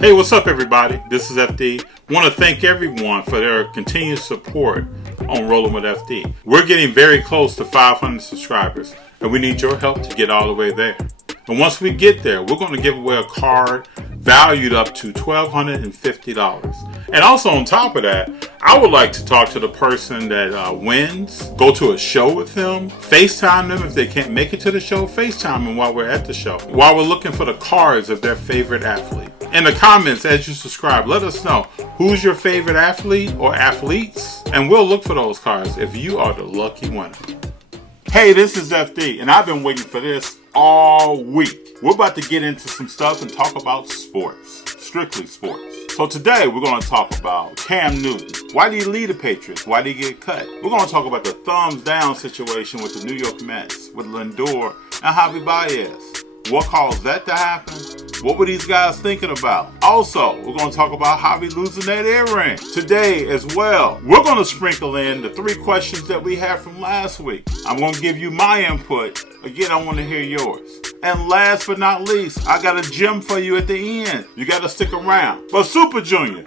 Hey, what's up everybody? This is FD. Want to thank everyone for their continued support on Rolling with FD. We're getting very close to 500 subscribers and we need your help to get all the way there. And once we get there, we're going to give away a card valued up to $1,250. And also on top of that, I would like to talk to the person that wins, go to a show with them, FaceTime them if they can't make it to the show, FaceTime them while we're at the show, while we're looking for the cards of their favorite athlete. In the comments as you subscribe, let us know who's your favorite athlete or athletes, and we'll look for those cards if you are the lucky winner. Hey, this is FD, and I've been waiting for this all week. We're about to get into some stuff and talk about sports, strictly sports. So today we're going to talk about Cam Newton. Why did he leave the Patriots? Why did he get cut? We're going to talk about the thumbs down situation with the New York Mets, with Lindor and Javi Baez. What caused that to happen? What were these guys thinking about? Also, we're going to talk about Javi losing that earring today as well. We're going to sprinkle in the 3 questions that we had from last week. I'm going to give you my input. Again, I want to hear yours. And last but not least, I got a gem for you at the end. You got to stick around. But Super Junior,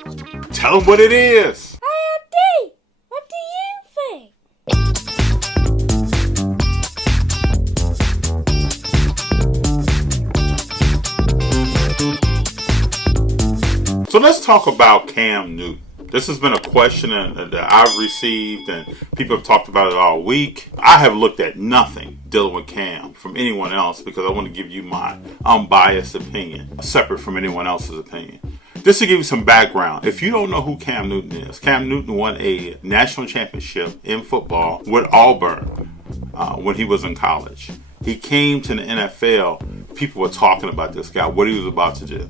tell them what it is. Hey, FD, what do you think? So let's talk about Cam Newton. This has been a question that I've received and people have talked about it all week. I have looked at nothing dealing with Cam from anyone else because I want to give you my unbiased opinion, separate from anyone else's opinion. Just to give you some background, if you don't know who Cam Newton is, Cam Newton won a national championship in football with Auburn when he was in college. He came to the NFL, people were talking about this guy, what he was about to do.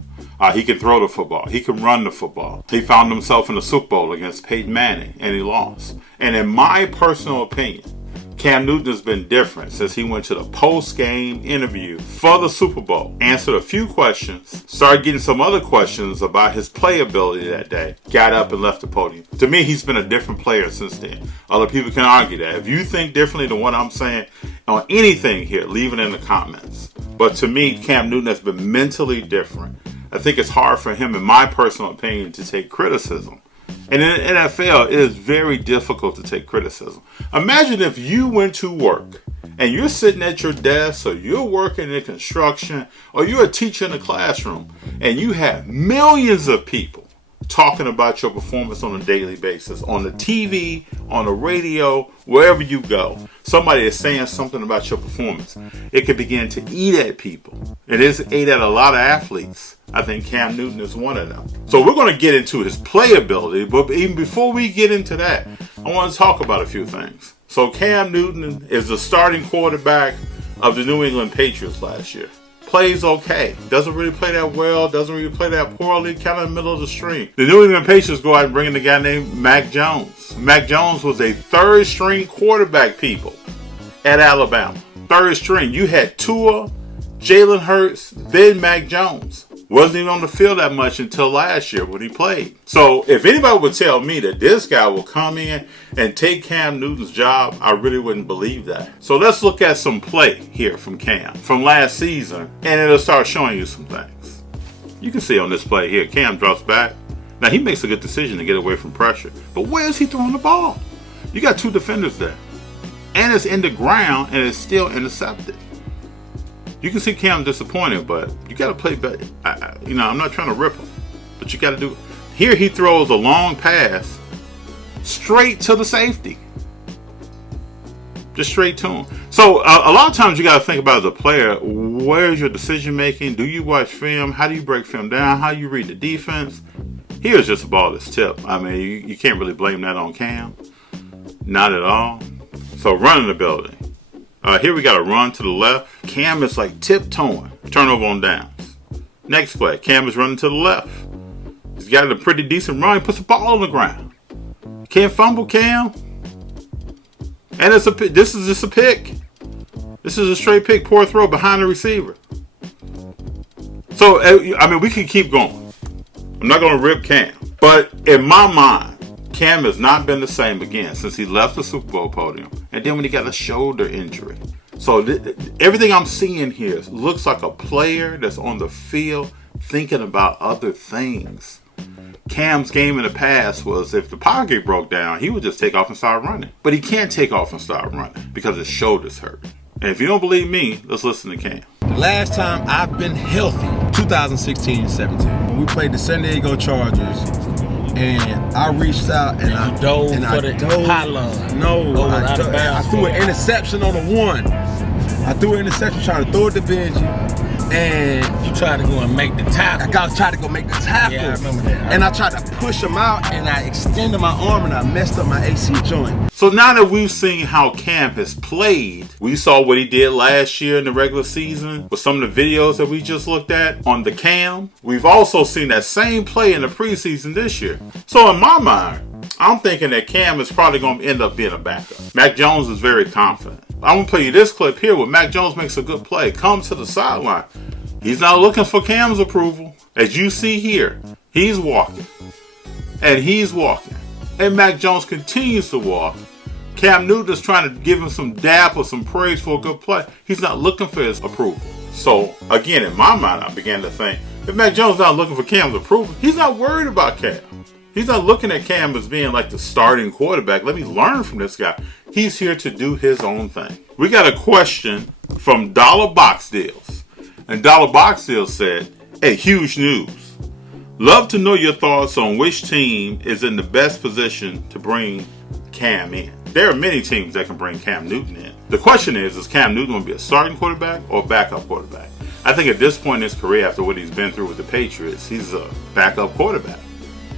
He can throw the football. He can run the football. He found himself in the Super Bowl against Peyton Manning, and he lost. And in my personal opinion, Cam Newton has been different since he went to the post-game interview for the Super Bowl, answered a few questions, started getting some other questions about his playability that day, got up and left the podium. To me, he's been a different player since then. Other people can argue that. If you think differently than what I'm saying on anything here, leave it in the comments. But to me, Cam Newton has been mentally different. I think it's hard for him, in my personal opinion, to take criticism. And in the NFL, it is very difficult to take criticism. Imagine if you went to work and you're sitting at your desk or you're working in construction or you're a teacher in a classroom and you have millions of people talking about your performance on a daily basis, on the TV, on the radio, wherever you go. Somebody is saying something about your performance. It could begin to eat at people. It is ate at a lot of athletes. I think Cam Newton is one of them. So we're going to get into his playability, but even before we get into that, I want to talk about a few things. So Cam Newton is the starting quarterback of the New England Patriots last year. Plays okay. Doesn't really play that well. Doesn't really play that poorly. Kind of in the middle of the stream. The New England Patriots go out and bring in a guy named Mac Jones. Mac Jones was a third string quarterback, people, at Alabama. Third string. You had Tua, Jalen Hurts, then Mac Jones. Wasn't even on the field that much until last year when he played. So if anybody would tell me that this guy will come in and take Cam Newton's job, I really wouldn't believe that. So let's look at some play here from Cam from last season, and it'll start showing you some things. You can see on this play here, Cam drops back. Now he makes a good decision to get away from pressure, but where is he throwing the ball? You got 2 defenders there, and it's in the ground, and it's still intercepted. You can see Cam disappointed, but you got to play better. I'm not trying to rip him, but you got to do it. Here he throws a long pass straight to the safety. Just straight to him. So a lot of times you got to think about as a player, where's your decision making? Do you watch film? How do you break film down? How do you read the defense? Here's just a ball that's tipped. I mean, you can't really blame that on Cam. Not at all. So running the building. Here we got a run to the left. Cam is like tiptoeing. Turnover on downs. Next play. Cam is running to the left. He's got a pretty decent run. He puts the ball on the ground. Can't fumble, Cam. And this is just a pick. This is a straight pick. Poor throw behind the receiver. So, we can keep going. I'm not going to rip Cam. But in my mind, Cam has not been the same again since he left the Super Bowl podium. And then when he got a shoulder injury. So everything I'm seeing here looks like a player that's on the field thinking about other things. Cam's game in the past was if the pocket broke down, he would just take off and start running. But he can't take off and start running because his shoulder's hurt. And if you don't believe me, let's listen to Cam. The last time I've been healthy, 2016-17, when we played the San Diego Chargers, and I reached out and I dove for the pylon. No, I threw an interception on the one. I threw an interception trying to throw it to Benji. And you tried to go and make the tackle. I tried to go make the tackle. Yeah, I remember that. And I tried to push him out, and I extended my arm, and I messed up my AC joint. So now that we've seen how Cam has played, we saw what he did last year in the regular season with some of the videos that we just looked at on the Cam. We've also seen that same play in the preseason this year. So in my mind, I'm thinking that Cam is probably going to end up being a backup. Mac Jones is very confident. I'm going to play you this clip here where Mac Jones makes a good play. Comes to the sideline. He's not looking for Cam's approval. As you see here, he's walking. And he's walking. And Mac Jones continues to walk. Cam Newton is trying to give him some dap or some praise for a good play. He's not looking for his approval. So, again, in my mind, I began to think, if Mac Jones is not looking for Cam's approval, he's not worried about Cam. He's not looking at Cam as being like the starting quarterback. Let me learn from this guy. He's here to do his own thing. We got a question from Dollar Box Deals. And Dollar Box Deals said, hey, huge news. Love to know your thoughts on which team is in the best position to bring Cam in. There are many teams that can bring Cam Newton in. The question is Cam Newton going to be a starting quarterback or a backup quarterback? I think at this point in his career, after what he's been through with the Patriots, he's a backup quarterback.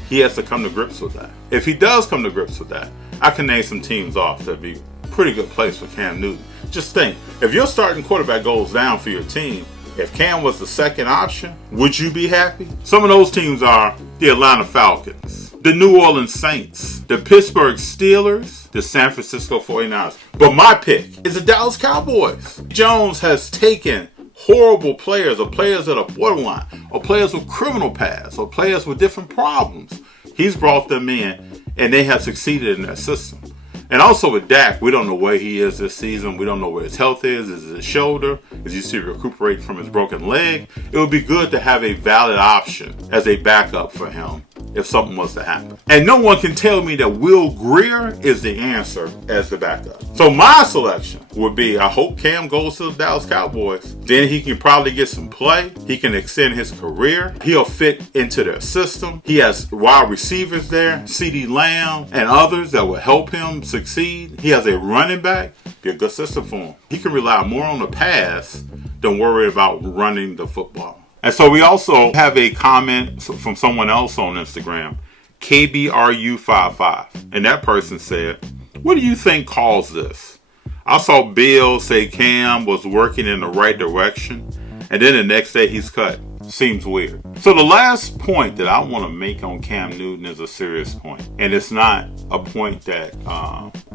He has to come to grips with that. If he does come to grips with that, I can name some teams off that'd be a pretty good place for Cam Newton. Just think, if your starting quarterback goes down for your team, if Cam was the second option, would you be happy? Some of those teams are the Atlanta Falcons, the New Orleans Saints, the Pittsburgh Steelers, the San Francisco 49ers. But my pick is the Dallas Cowboys. Jones has taken horrible players or players that are borderline or players with criminal past or players with different problems. He's brought them in and they have succeeded in their system. And also with Dak, we don't know where he is this season. We don't know where his health is. Is it his shoulder? Is he still recuperating from his broken leg? It would be good to have a valid option as a backup for him if something was to happen. And no one can tell me that Will Grier is the answer as the backup. So my selection would be, I hope Cam goes to the Dallas Cowboys. Then he can probably get some play. He can extend his career. He'll fit into their system. He has wide receivers there, CeeDee Lamb and others that will help him succeed. He has a running back. Be a good system for him. He can rely more on the pass than worry about running the football. And so we also have a comment from someone else on Instagram, KBRU55. And that person said, what do you think caused this? I saw Bill say Cam was working in the right direction, and then the next day he's cut. Seems weird. So the last point that I want to make on Cam Newton is a serious point. And it's not a point that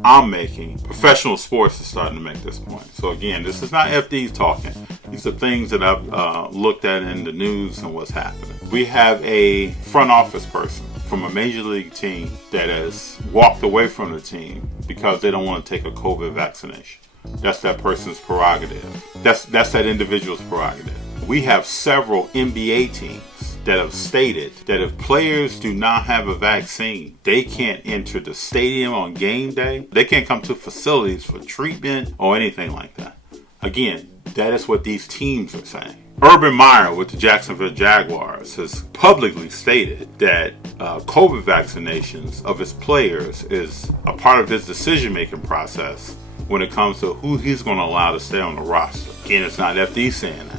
I'm making. Professional sports is starting to make this point. So again, this is not FD's talking. These are things that I've looked at in the news and what's happening. We have a front office person from a major league team that has walked away from the team because they don't want to take a COVID vaccination. That's that person's prerogative. That's that individual's prerogative. We have several NBA teams that have stated that if players do not have a vaccine, they can't enter the stadium on game day. They can't come to facilities for treatment or anything like that. Again, that is what these teams are saying. Urban Meyer with the Jacksonville Jaguars has publicly stated that COVID vaccinations of his players is a part of his decision-making process when it comes to who he's going to allow to stay on the roster. Again, it's not FD saying that.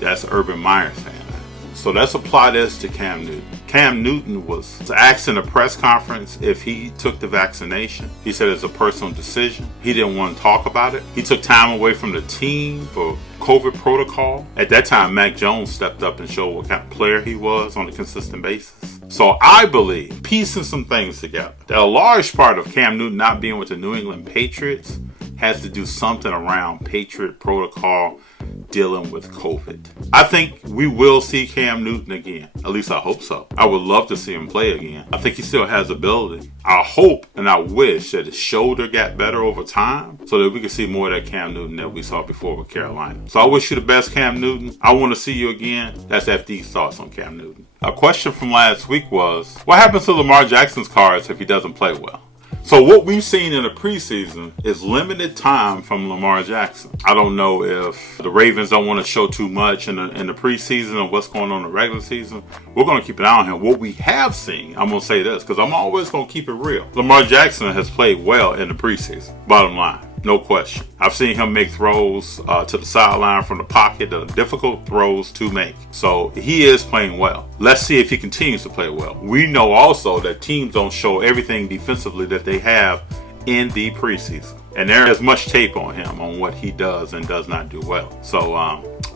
That's Urban Meyer saying that. So let's apply this to Cam Newton. Cam Newton was asked in a press conference if he took the vaccination. He said it's a personal decision. He didn't want to talk about it. He took time away from the team for COVID protocol. At that time, Mac Jones stepped up and showed what kind of player he was on a consistent basis. So I believe, piecing some things together, that a large part of Cam Newton not being with the New England Patriots has to do something around Patriot protocol, dealing with COVID. I think we will see Cam Newton again. At least I hope so. I would love to see him play again. I think he still has ability. I hope and I wish that his shoulder got better over time so that we could see more of that Cam Newton that we saw before with Carolina. So I wish you the best, Cam Newton. I want to see you again. That's FD's thoughts on Cam Newton. A question from last week was, what happens to Lamar Jackson's cards if he doesn't play well? So what we've seen in the preseason is limited time from Lamar Jackson. I don't know if the Ravens don't want to show too much in the preseason of what's going on in the regular season. We're going to keep an eye on him. What we have seen, I'm going to say this because I'm always going to keep it real. Lamar Jackson has played well in the preseason. Bottom line. No question. I've seen him make throws to the sideline from the pocket that are difficult throws to make. So he is playing well. Let's see if he continues to play well. We know also that teams don't show everything defensively that they have in the preseason. And there is much tape on him on what he does and does not do well. So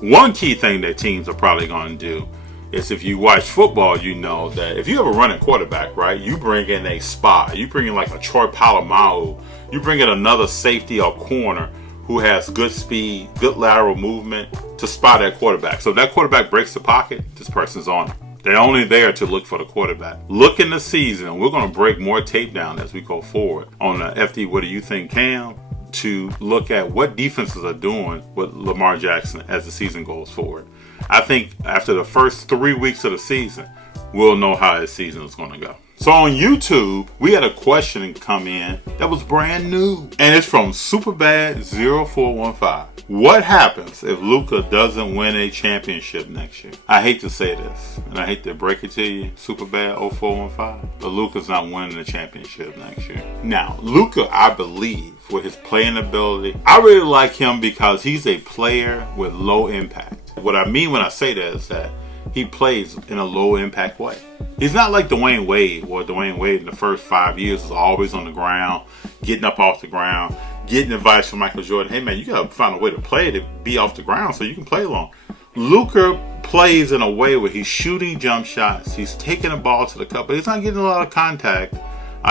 one key thing that teams are probably going to do is if you watch football, you know that if you ever run a quarterback, right, you bring in a spy. You bring in like a Troy Polamalu. You bring in another safety or corner who has good speed, good lateral movement to spot that quarterback. So if that quarterback breaks the pocket, this person's on him. They're only there to look for the quarterback. Look in the season. We're going to break more tape down as we go forward on the FD What Do You Think Cam to look at what defenses are doing with Lamar Jackson as the season goes forward. I think after the first 3 weeks of the season, we'll know how his season is going to go. So on YouTube, we had a question come in that was brand new. And it's from Superbad0415. What happens if Luka doesn't win a championship next year? I hate to say this, and I hate to break it to you, Superbad0415, but Luka's not winning the championship next year. Now, Luka, I believe, with his playing ability, I really like him because he's a player with low impact. What I mean when I say that is that he plays in a low impact way. He's not like Dwayne Wade, where Dwayne Wade in the first 5 years was always on the ground, getting up off the ground, getting advice from Michael Jordan. Hey man, you gotta find a way to play to be off the ground so you can play long. Luka plays in a way where he's shooting jump shots, he's taking the ball to the cup, but he's not getting a lot of contact.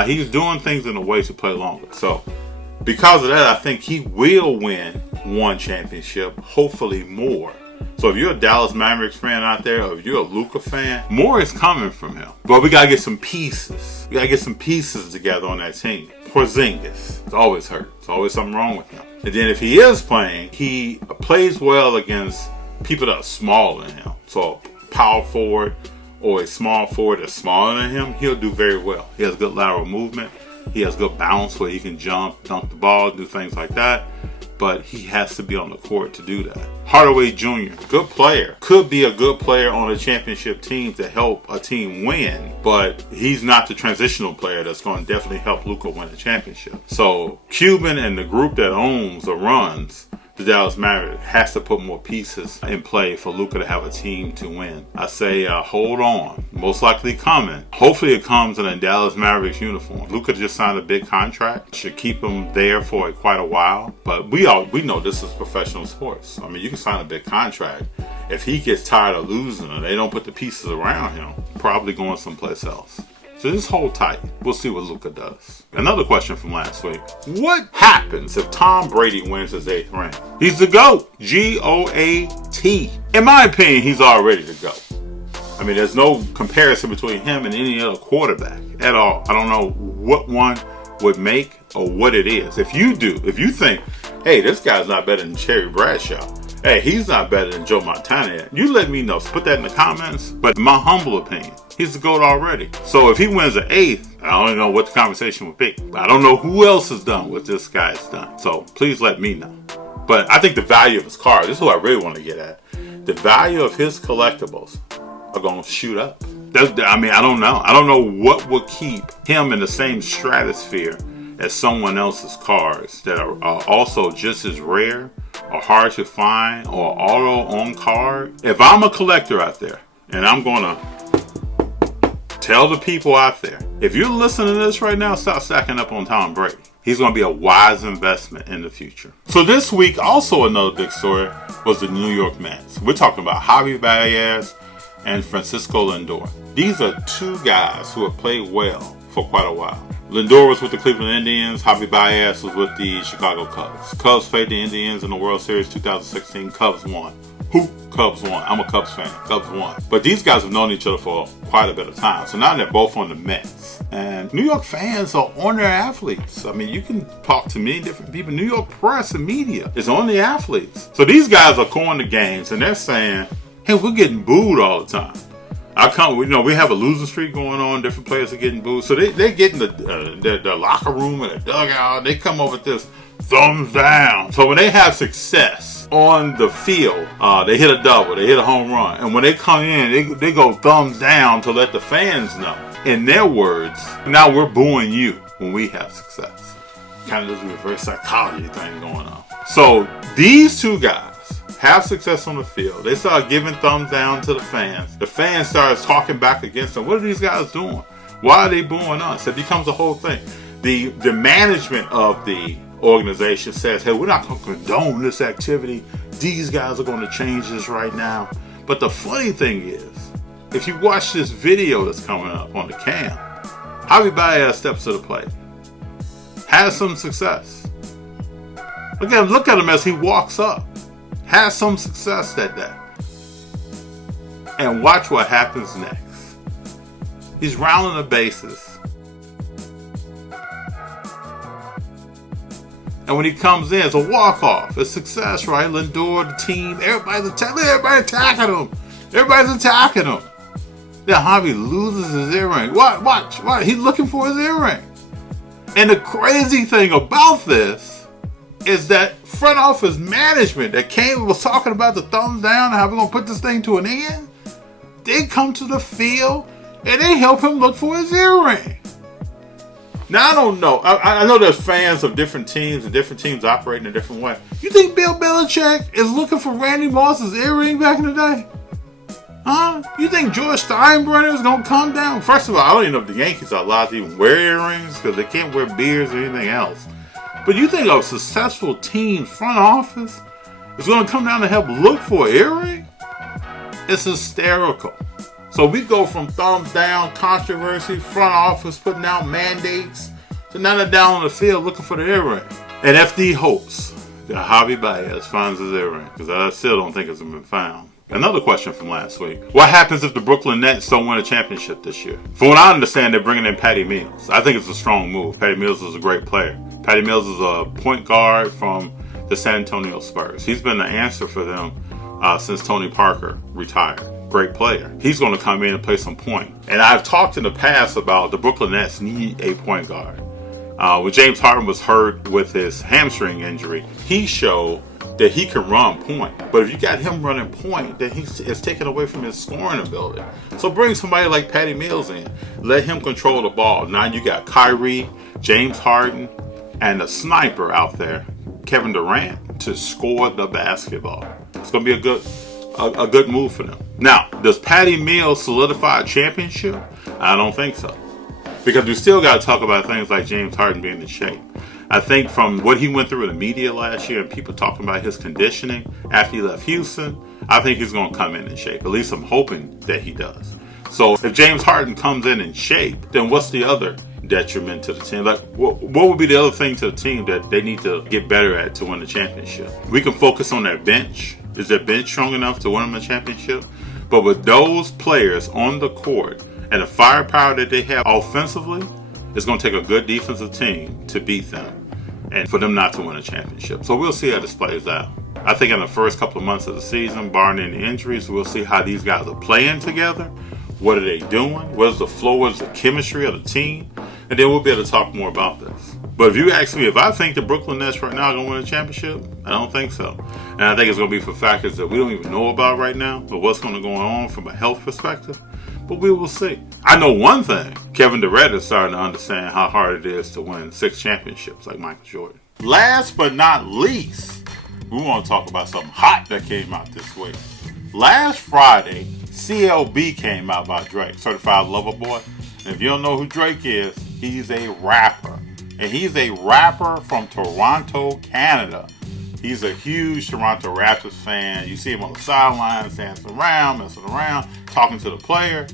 He's doing things in a way to play longer. So because of that, I think he will win one championship, hopefully more. So if you're a Dallas Mavericks fan out there, or if you're a Luka fan, more is coming from him. But we got to get some pieces. We got to get some pieces together on that team. Porzingis, it's always hurt. There's always something wrong with him. And then if he is playing, he plays well against people that are smaller than him. So power forward or a small forward that's smaller than him, he'll do very well. He has good lateral movement. He has good balance where he can jump, dunk the ball, do things like that. But he has to be on the court to do that. Hardaway Jr., good player. Could be a good player on a championship team to help a team win, but he's not the transitional player that's going to definitely help Luka win the championship. So Cuban and the group that owns or runs the Dallas Mavericks has to put more pieces in play for Luka to have a team to win. I say hold on. Most likely coming. Hopefully it comes in a Dallas Mavericks uniform. Luka just signed a big contract. Should keep him there for quite a while. But we know this is professional sports. I mean, you can sign a big contract. If he gets tired of losing and they don't put the pieces around him, probably going someplace else. So just hold tight. We'll see what Luka does. Another question from last week. What happens if Tom Brady wins his 8th ring? He's the GOAT. G-O-A-T. In my opinion, he's already the GOAT. I mean, there's no comparison between him and any other quarterback at all. I don't know what one would make or what it is. If you think, hey, this guy's not better than Cherry Bradshaw. Hey, he's not better than Joe Montana. You let me know. So put that in the comments. But in my humble opinion, he's the GOAT already. So if he wins the 8th, I don't know what the conversation would be. I don't know who else has done what this guy's done. So please let me know. But I think the value of his car, this is what I really want to get at. The value of his collectibles are going to shoot up. I mean, I don't know. I don't know what would keep him in the same stratosphere as someone else's cars that are also just as rare or hard to find or auto on card. If I'm a collector out there and I'm going to tell the people out there, if you're listening to this right now, stop stacking up on Tom Brady. He's going to be a wise investment in the future. So this week, also another big story was the New York Mets. We're talking about Javi Baez and Francisco Lindor. These are two guys who have played well for quite a while. Lindor was with the Cleveland Indians. Javi Baez was with the Chicago Cubs. Cubs played the Indians in the World Series 2016. Cubs won. Who? Cubs won. I'm a Cubs fan. Cubs won. But these guys have known each other for quite a bit of time. So now they're both on the Mets. And New York fans are on their athletes. I mean, you can talk to many different people. New York press and media is on the athletes. So these guys are going to games and they're saying, hey, we're getting booed all the time. We have a losing streak going on. Different players are getting booed. So they get in the locker room and the dugout. They come up with this thumbs down. So when they have success on the field, they hit a double, they hit a home run. And when they come in, they go thumbs down to let the fans know. In their words, now we're booing you when we have success. Kind of this reverse psychology thing going on. So these two guys have success on the field. They start giving thumbs down to the fans. The fans start talking back against them. What are these guys doing? Why are they booing us? It becomes a whole thing. The management of the organization says, hey, we're not going to condone this activity. These guys are going to change this right now. But the funny thing is, if you watch this video that's coming up on the cam, Javi Baez steps to the plate, has some success. Look at him as he walks up. Has some success that day. And watch what happens next. He's rounding the bases. And when he comes in, it's a walk-off. It's success, right? Lindor, the team, everybody's attacking him. Everybody's attacking him. Then Javi loses his earring. Watch. He's looking for his earring. And the crazy thing about this is that front office management that was talking about the thumbs down and how we're going to put this thing to an end, they come to the field and they help him look for his earring. Now, I don't know. I know there's fans of different teams and different teams operating in a different way. You think Bill Belichick is looking for Randy Moss's earring back in the day? Huh? You think George Steinbrenner is going to come down? First of all, I don't even know if the Yankees are allowed to even wear earrings because they can't wear beards or anything else. But you think a successful team front office is going to come down to help look for an earring? It's hysterical. So we go from thumbs down, controversy, front office putting out mandates, to now they're down on the field looking for the earring. And FD hopes that Javi Baez finds his earring, because I still don't think it's been found. Another question from last week. What happens if the Brooklyn Nets don't win a championship this year? From what I understand, they're bringing in Patty Mills. I think it's a strong move. Patty Mills is a great player. Patty Mills is a point guard from the San Antonio Spurs. He's been the answer for them since Tony Parker retired. Great player. He's going to come in and play some point. And I've talked in the past about the Brooklyn Nets need a point guard. When James Harden was hurt with his hamstring injury, he showed that he can run point. But if you got him running point, then it's taken away from his scoring ability. So bring somebody like Patty Mills in. Let him control the ball. Now you got Kyrie, James Harden, and a sniper out there, Kevin Durant, to score the basketball. It's going to be a good move for them. Now, does Patty Mills solidify a championship? I don't think so. Because we still got to talk about things like James Harden being in shape. I think from what he went through in the media last year and people talking about his conditioning after he left Houston, I think he's going to come in shape. At least I'm hoping that he does. So if James Harden comes in shape, then what's the other detriment to the team? Like, what would be the other thing to the team that they need to get better at to win the championship? We can focus on their bench. Is their bench strong enough to win them a championship? But with those players on the court and the firepower that they have offensively, it's going to take a good defensive team to beat them and for them not to win a championship. So we'll see how this plays out. I think in the first couple of months of the season, barring any injuries, we'll see how these guys are playing together. What are they doing? What's the flow? What's the chemistry of the team? And then we'll be able to talk more about this. But if you ask me if I think the Brooklyn Nets right now are going to win a championship, I don't think so. And I think it's going to be for factors that we don't even know about right now, but what's going to go on from a health perspective. But we will see. I know one thing. Kevin Durant is starting to understand how hard it is to win 6 championships like Michael Jordan. Last but not least, we want to talk about something hot that came out this week. Last Friday, CLB came out by Drake, Certified Lover Boy. And if you don't know who Drake is, he's a rapper. And he's a rapper from Toronto, Canada. He's a huge Toronto Raptors fan. You see him on the sidelines, dancing around, messing around, talking to the players.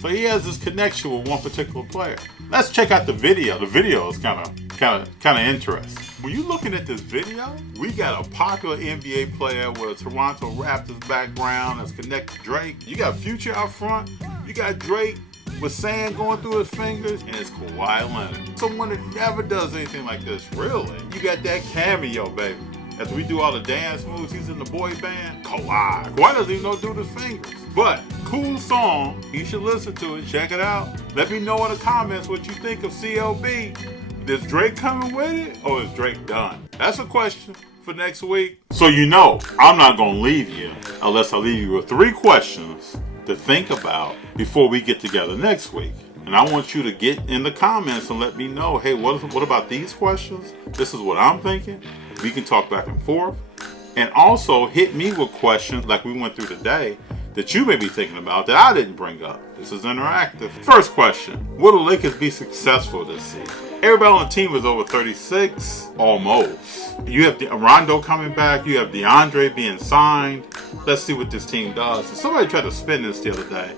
So he has this connection with one particular player. Let's check out the video. The video is kind of interesting. When you're looking at this video, we got a popular NBA player with a Toronto Raptors background that's connected to Drake. You got Future out front. You got Drake with sand going through his fingers, and it's Kawhi Leonard. Someone that never does anything like this, really. You got that cameo, baby. As we do all the dance moves, he's in the boy band. Kawhi doesn't even know what to do with his fingers. But, cool song. You should listen to it. Check it out. Let me know in the comments what you think of CLB. Is Drake coming with it, or is Drake done? That's a question for next week. So you know, I'm not going to leave you unless I leave you with 3 questions to think about before we get together next week. And I want you to get in the comments and let me know, hey, what about these questions? This is what I'm thinking. We can talk back and forth. And also hit me with questions like we went through today that you may be thinking about that I didn't bring up. This is interactive. First question, will the Lakers be successful this season? Everybody on the team is over 36, almost. You have Rondo coming back. You have DeAndre being signed. Let's see what this team does. Somebody tried to spin this the other day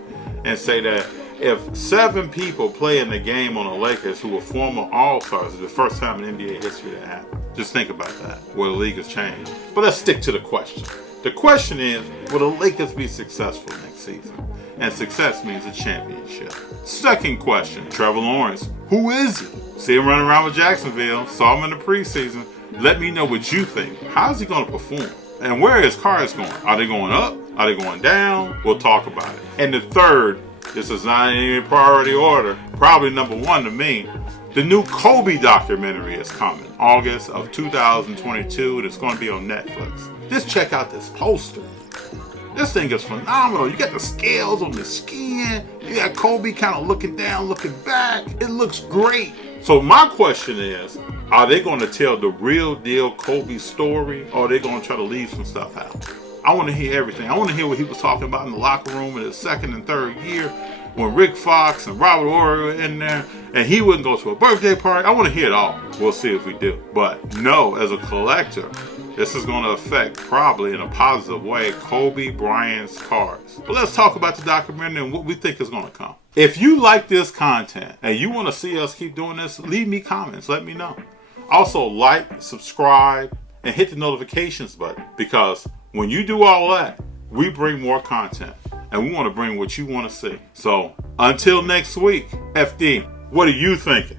and say that if 7 people play in the game on the Lakers who were former All-Stars, it's the first time in NBA history that happened. Just think about that, where the league has changed. But let's stick to the question. The question is, will the Lakers be successful next season? And success means a championship. Second question, Trevor Lawrence. Who is he? See him running around with Jacksonville. Saw him in the preseason. Let me know what you think. How is he going to perform? And where are his cars going? Are they going up? Are they going down? We'll talk about it. And the third, this is not in any priority order, probably number 1 to me, the new Kobe documentary is coming. August of 2022. And it's going to be on Netflix. Just check out this poster. This thing is phenomenal. You got the scales on the skin. You got Kobe kind of looking down, looking back. It looks great. So my question is, are they going to tell the real deal Kobe story, or are they going to try to leave some stuff out? I want to hear everything. I want to hear what he was talking about in the locker room in his 2nd and 3rd year when Rick Fox and Robert Horry were in there and he wouldn't go to a birthday party. I want to hear it all. We'll see if we do. But no, as a collector, this is going to affect, probably in a positive way, Kobe Bryant's cards. But let's talk about the documentary and what we think is going to come. If you like this content and you want to see us keep doing this, leave me comments. Let me know. Also, like, subscribe, and hit the notifications button. Because when you do all that, we bring more content. And we want to bring what you want to see. So, until next week, FD, what are you thinking?